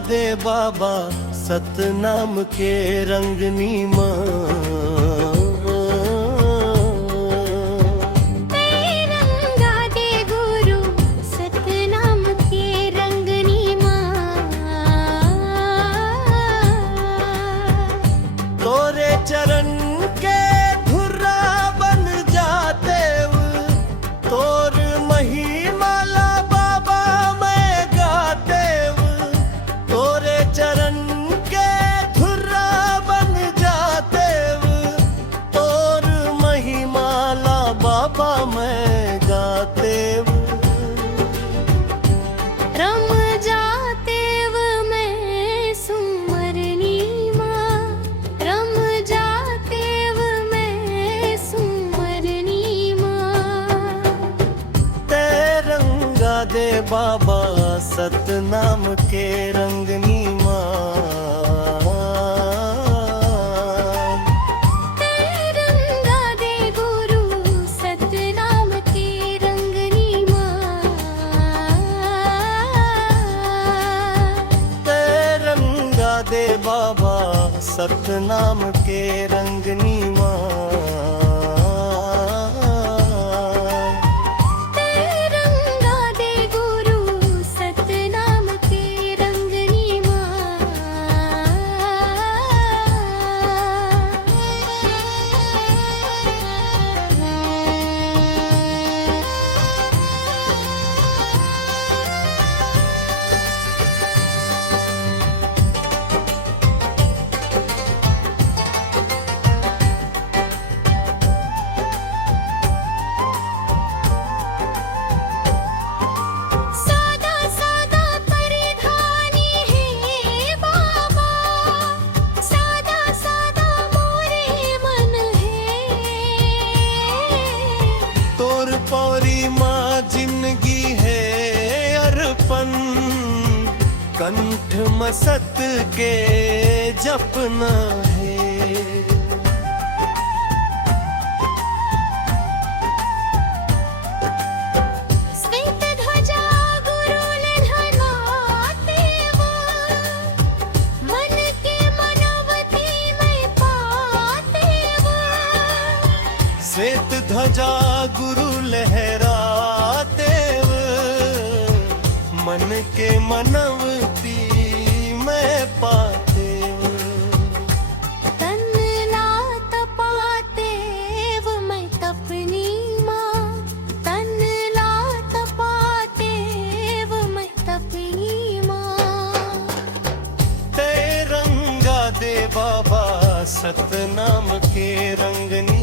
दे बाबा सतनाम के रंगनी मां। रंगा दे गुरु सतनाम के रंगनी मां। तोरे चरण के धुर्रा बन जाते तोर महिमाला बाबा मैं गाते तोरे चरण के धुर्रा बन जाते तोर महिमाला बाबा मैं गाते रम जाते मैं सुमरनी मां। रम जाते मैं सुमरनी मां। रंगा दे बाबा सतनाम के रंगनी मां। रंगा दे गुरु सतनाम के रंगनी मां। रंगा दे बाबा सतनाम के रंगनी मां। रंगा दे गुरु सतनाम के रंगनी मां। सादा सादा परिधानी है बाबा। सादा सादा मोरे मन है। तोर पौरी माँ जिंदगी है अर्पण कंठ मसत के जपना है। श्वेत ध्वजा गुरु लहराते मन के मनवती में पाते। श्वेत ध्वजा गुरु लहराते मन के मनवती में पाते। तन लात पाते मैं तपनी मां। तन लात पाते मैं तपनी मां। रंगा दे बाबा सतनाम के रंगनी